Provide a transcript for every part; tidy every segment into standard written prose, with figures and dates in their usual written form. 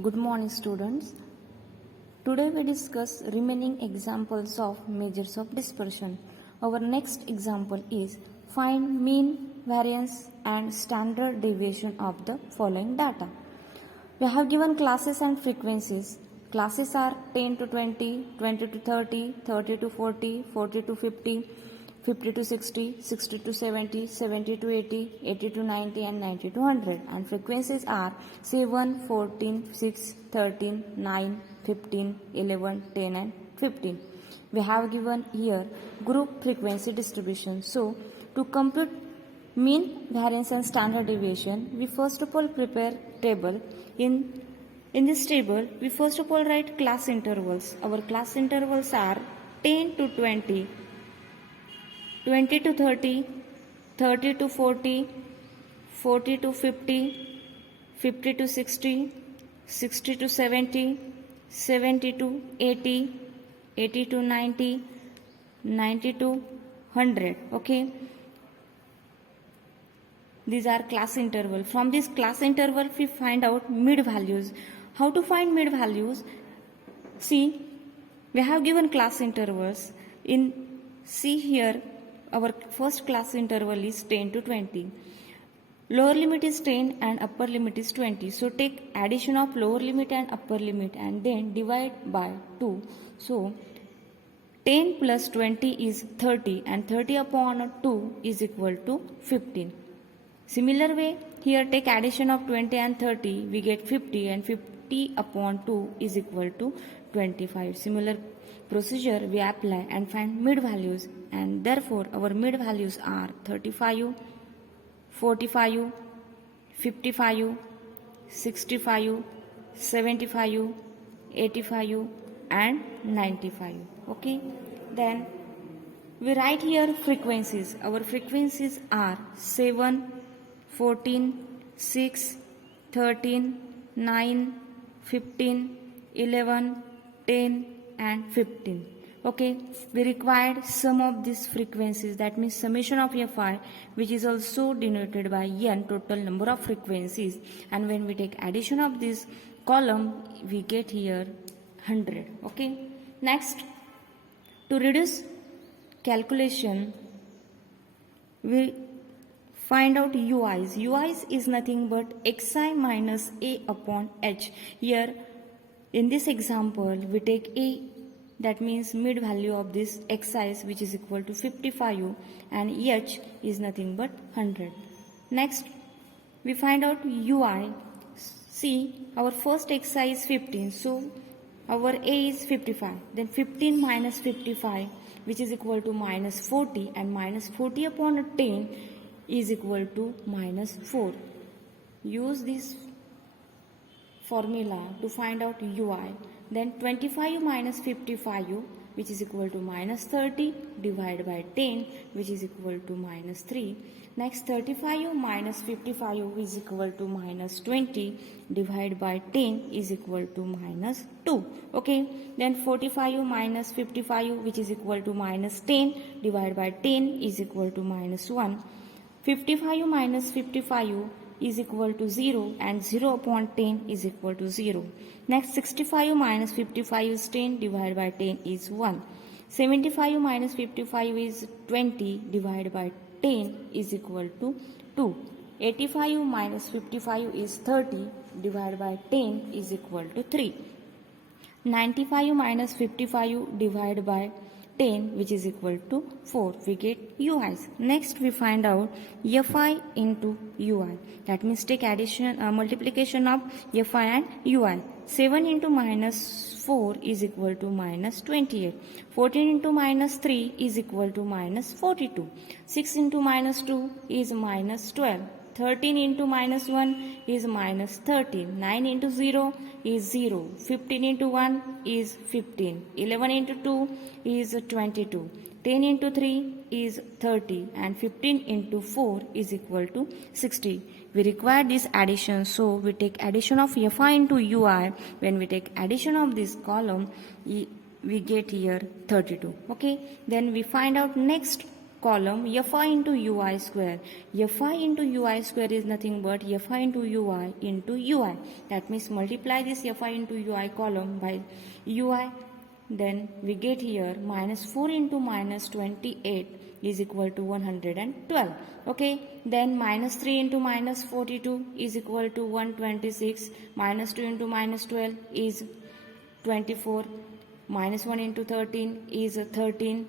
Good morning, students. Today we discuss remaining examples of measures of dispersion. Our next example is find mean, variance and standard deviation of the following data. We have given classes and frequencies. Classes are 10 to 20, 20 to 30, 30 to 40, 40 to 50, 50 to 60, 60 to 70, 70 to 80, 80 to 90 and 90 to 100. And frequencies are 7, 14, 6, 13, 9, 15, 11, 10 and 15. We have given here group frequency distribution. So to compute mean, variance and standard deviation, we first of all prepare table. In this table, we first of all write class intervals. Our class intervals are 10 to 20, 20 to 30, 30 to 40, 40 to 50, 50 to 60, 60 to 70, 70 to 80, 80 to 90, 90 to 100. Okay. These are class interval. From this class interval, we find out mid values. How to find mid values? See, we have given class intervals. See here, our first class interval is 10 to 20. Lower limit is 10 and upper limit is 20. So take addition of lower limit and upper limit and then divide by 2. So 10 plus 20 is 30 and 30 upon 2 is equal to 15. Similar way, here take addition of 20 and 30, we get 50 and 50 upon 2 is equal to 25. Similar procedure we apply and find mid values, and therefore our mid values are 35, 45, 55, 65, 75, 85 and 95. Okay, then we write here frequencies. Our frequencies are 7, 14, 6, 13, 9, 15, 11, 10 and 15. Okay, we required sum of these frequencies, that means summation of Fi, which is also denoted by n, total number of frequencies, and when we take addition of this column we get here 100. Okay, next, to reduce calculation we find out UIs. UIs is nothing but xi minus a upon h. Here in this example we take a, that means mid value of this xi, which is equal to 55, and h is nothing but 100. Next we find out ui. See, our first xi is 15, so our a is 55, then 15 minus 55, which is equal to minus 40, and minus 40 upon 10 is equal to minus 4. Use this formula to find out ui. Then 25 minus 55, which is equal to minus 30, divided by 10, which is equal to minus 3. Next, 35 minus 55 is equal to minus 20, divided by 10 is equal to minus 2. Okay, then 45 minus 55, which is equal to minus 10, divided by 10 is equal to minus 1. 55 minus 55 is equal to 0, and 0 upon 10 is equal to 0. Next, 65 minus 55 is 10, divided by 10 is 1. 75 minus 55 is 20, divided by 10 is equal to 2. 85 minus 55 is 30, divided by 10 is equal to 3. 95 minus 55 divided by 10, which is equal to 4. We get UIs. Next we find out Fi into UI. That means take addition, multiplication of Fi and UI. 7 into minus 4 is equal to minus 28. 14 into minus 3 is equal to minus 42. 6 into minus 2 is minus 12. 13 into minus 1 is minus 13. 9 into 0 is 0. 15 into 1 is 15. 11 into 2 is 22. 10 into 3 is 30. And 15 into 4 is equal to 60. We require this addition, so we take addition of Fi into Ui. When we take addition of this column, we get here 32. Okay, then we find out next column fi into ui square. Fi into ui square is nothing but fi into ui into ui. That means multiply this fi into ui column by ui. Then we get here minus 4 into minus 28 is equal to 112. Okay. Then minus 3 into minus 42 is equal to 126. Minus 2 into minus 12 is 24. Minus 1 into 13 is 13.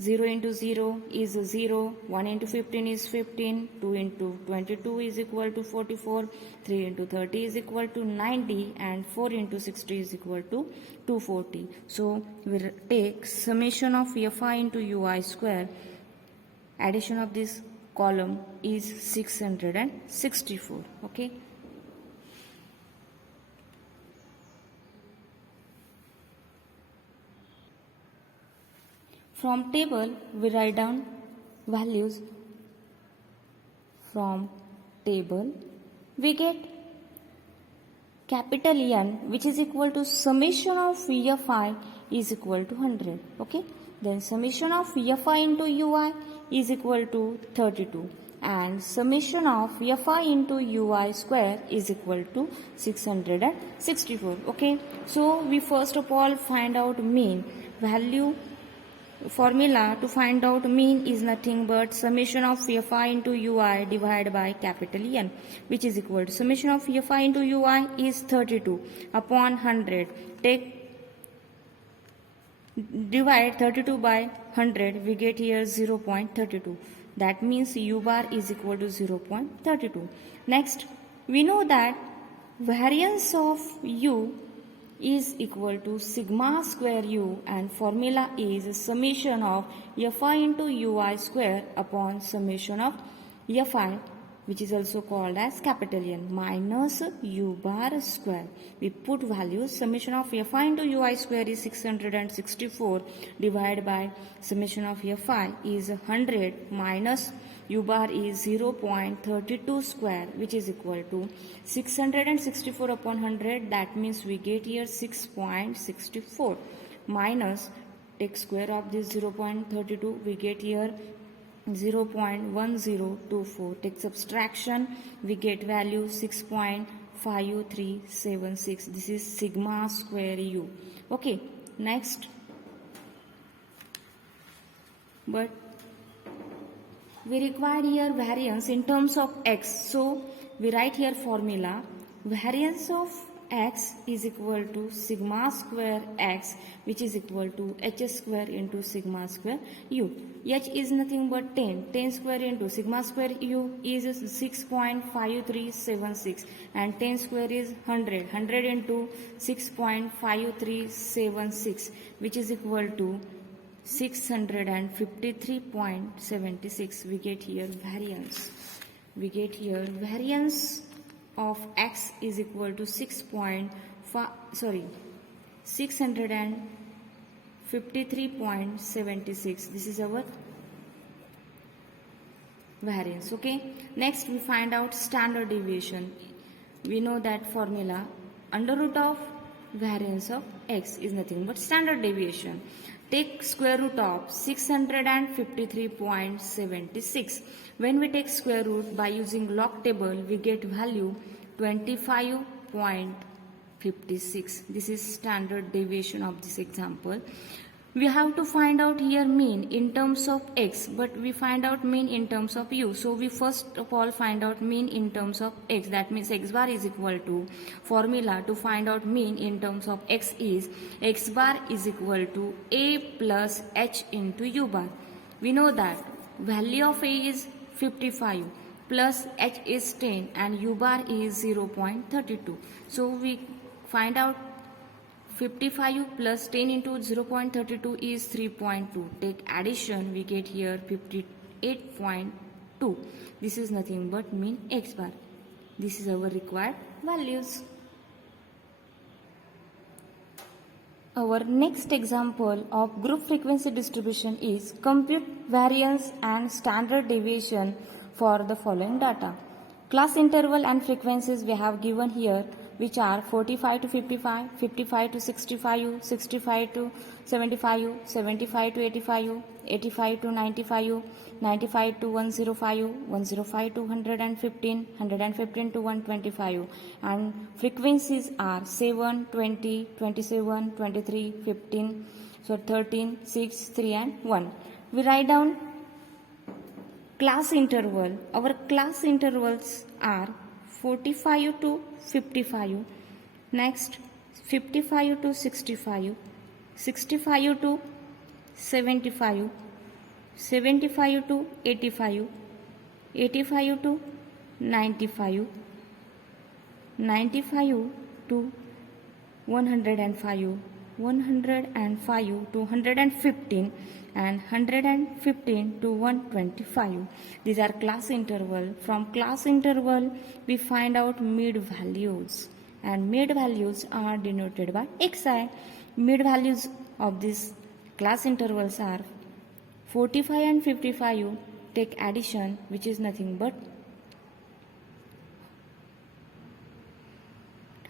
0 into 0 is 0. 1 into 15 is 15. 2 into 22 is equal to 44. 3 into 30 is equal to 90. And 4 into 60 is equal to 240. So we take summation of fi into ui square. Addition of this column is 664. Okay. From table, we write down values. From table, we get capital N, which is equal to summation of fi is equal to 100. Okay. Then summation of fi into ui is equal to 32. And summation of fi into ui square is equal to 664. Okay. So we first of all find out mean. Value formula to find out mean is nothing but summation of fi into ui divided by capital N, which is equal to summation of fi into ui is 32 upon 100. Divide 32 by 100, we get here 0.32. That means u bar is equal to 0.32. Next, we know that variance of u is equal to sigma square u, and formula is summation of fi into ui square upon summation of fi, which is also called as capital N, minus u bar square. We put values. Summation of fi into ui square is 664 divided by summation of fi is 100 minus u bar is 0.32 square, which is equal to 664 upon 100. That means we get here 6.64 minus, take square of this 0.32, we get here 0.1024. Take subtraction, we get value 6.5376. This is sigma square u. Okay. Next, but we require here variance in terms of x. So we write here formula. Variance of x is equal to sigma square x, which is equal to h square into sigma square u. H is nothing but 10. 10 square into sigma square u is 6.5376, and 10 square is 100. 100 into 6.5376, which is equal to 653.76. We get here variance. We get here variance of x is equal to 653.76. This is our variance. Okay. Next, we find out standard deviation. We know that formula, under root of variance of x is nothing but standard deviation. Take square root of 653.76. When we take square root by using log table, we get value 25.56. This is standard deviation of this example. We have to find out here mean in terms of x, but we find out mean in terms of u. So we first of all find out mean in terms of x. That means x bar is equal to, formula to find out mean in terms of x is x bar is equal to a plus h into u bar. We know that value of a is 55 plus h is 10 and u bar is 0.32. So we find out 55 plus 10 into 0.32 is 3.2. Take addition, we get here 58.2. This is nothing but mean x bar. This is our required values. Our next example of group frequency distribution is compute variance and standard deviation for the following data. Class interval and frequencies we have given here, which are 45 to 55, 55 to 65, 65 to 75, 75 to 85, 85 to 95, 95 to 105, 105 to 115, 115 to 125, and frequencies are 7, 20, 27, 23, 15, so 13, 6, 3 and 1. We write down class interval. Our class intervals are 45 to 55, next 55 to 65, 65 to 75, 75 to 85, 85 to 95, 95 to 105, 105 to 115, and 115 to 125. These are class interval. From class interval we find out mid values, and mid values are denoted by xi. Mid values of these class intervals are 45 and 55. Take addition, which is nothing but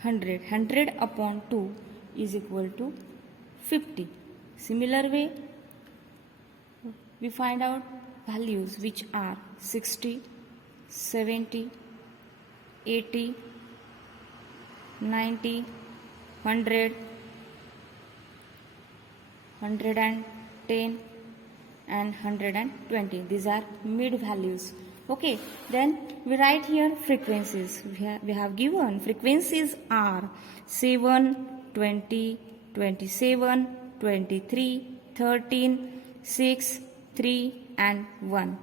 100. 100 upon 2 is equal to 50. Similar way, we find out values which are 60, 70, 80, 90, 100, 110 and 120. These are mid values. Okay, then we write here frequencies. We have given frequencies are 7, 20, 27, 23, 13, 6, 3 and 1.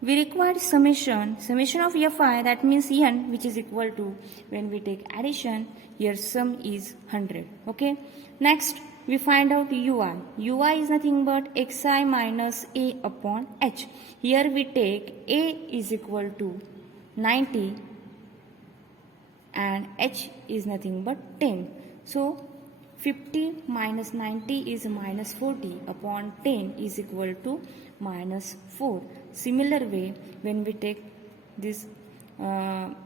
We require summation of Fi, that means n, which is equal to, when we take addition, here sum is 100. Okay. Next, we find out Ui. Ui is nothing but xi minus a upon h. Here we take a is equal to 90 and h is nothing but 10. So 50 minus 90 is minus 40 upon 10 is equal to minus 4. Similar way, when we take this when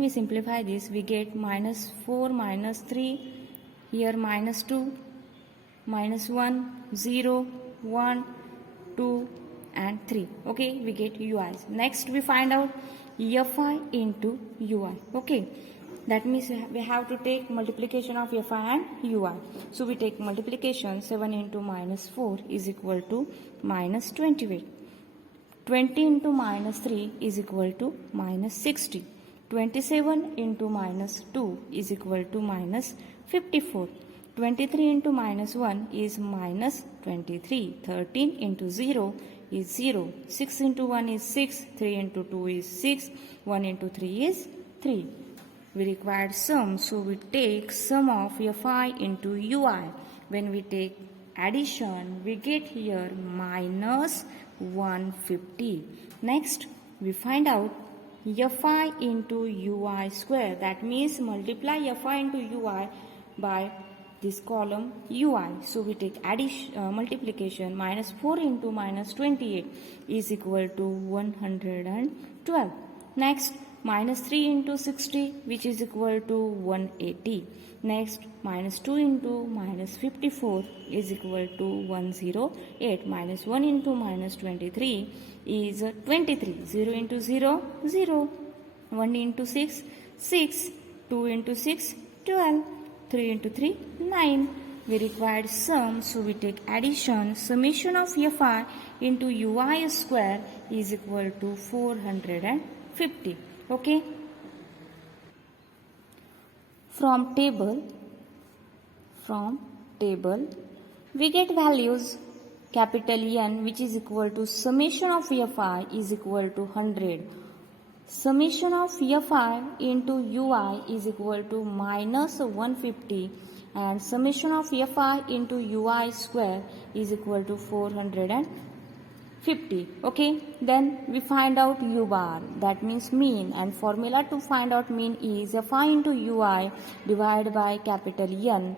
we simplify this, we get minus 4, minus 3, here minus 2, minus 1, 0, 1, 2 and 3. Okay, we get ui's. Next we find out fi into ui. Okay, that means we have to take multiplication of fi and ui. So we take multiplication. 7 into minus 4 is equal to minus 28. 20 into minus 3 is equal to minus 60. 27 into minus 2 is equal to minus 54. 23 into minus 1 is minus 23. 13 into 0 is 0. 6 into 1 is 6. 3 into 2 is 6. 1 into 3 is 3. We required sum, so we take sum of fi into ui. When we take addition, we get here minus 150. Next, we find out fi into ui square. That means multiply fi into ui by this column ui. So we take multiplication. Minus 4 into minus 28 is equal to 112. Next, minus 3 into 60, which is equal to 180. Next, minus 2 into minus 54 is equal to 108. Minus 1 into minus 23 is 23. 0 into 0, 0. 1 into 6, 6. 2 into 6, 12. 3 into 3, 9. We required sum, so we take addition. Summation of fi into ui square is equal to 450. Okay. From table, we get values capital N, which is equal to summation of fi is equal to 100. Summation of fi into ui is equal to minus 150, and summation of fi into ui square is equal to 450. Okay, then we find out u bar, that means mean, and formula to find out mean is fi into ui divided by capital N.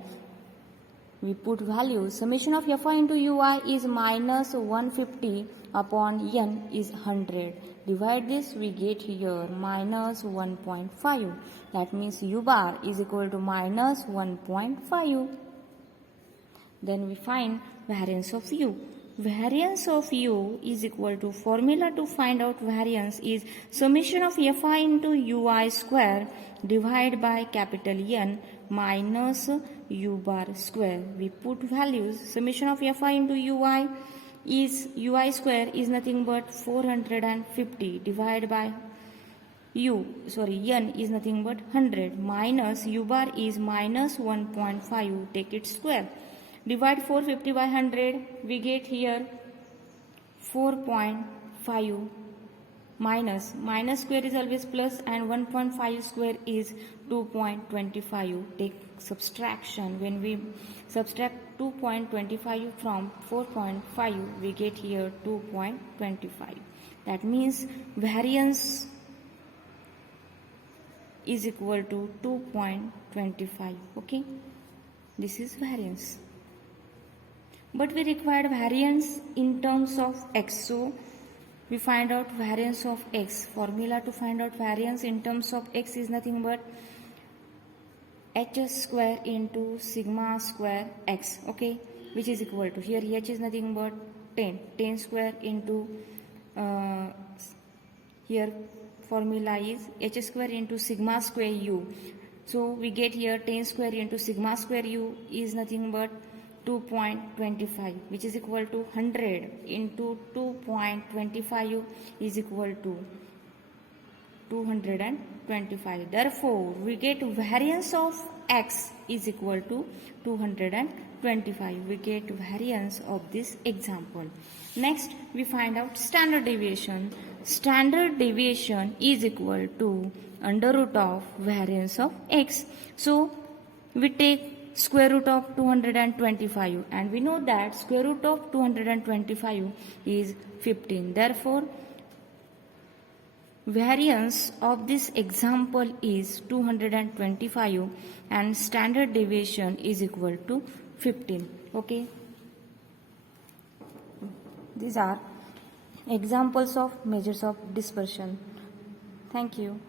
We put values. Summation of fi into ui is minus 150 upon n is 100. Divide this, we get here minus 1.5. That means u bar is equal to minus 1.5. Then we find variance of u. Variance of u is equal to, formula to find out variance is summation of fi into ui square divided by capital N minus u bar square. We put values. Summation of fi into ui square is nothing but 450 divided by n is nothing but 100 minus u bar is minus 1.5. Take its square. Divide 450 by 100, we get here 4.5 minus square is always plus, and 1.5 square is 2.25. Take subtraction. When we subtract 2.25 from 4.5, we get here 2.25. That means variance is equal to 2.25. Okay, this is variance. But we required variance in terms of x. So we find out variance of x. Formula to find out variance in terms of x is nothing but h square into sigma square x. Okay, which is equal to, here h is nothing but 10 square into here formula is h square into sigma square u. So we get here 10 square into sigma square u is nothing but 2.25, which is equal to 100 into 2.25 is equal to 225. Therefore, we get variance of x is equal to 225. We get variance of this example. Next, we find out standard deviation. Standard deviation is equal to under root of variance of x. So, we take square root of 225, and we know that square root of 225 is 15. Therefore, variance of this example is 225 and standard deviation is equal to 15. Okay, these are examples of measures of dispersion. Thank you.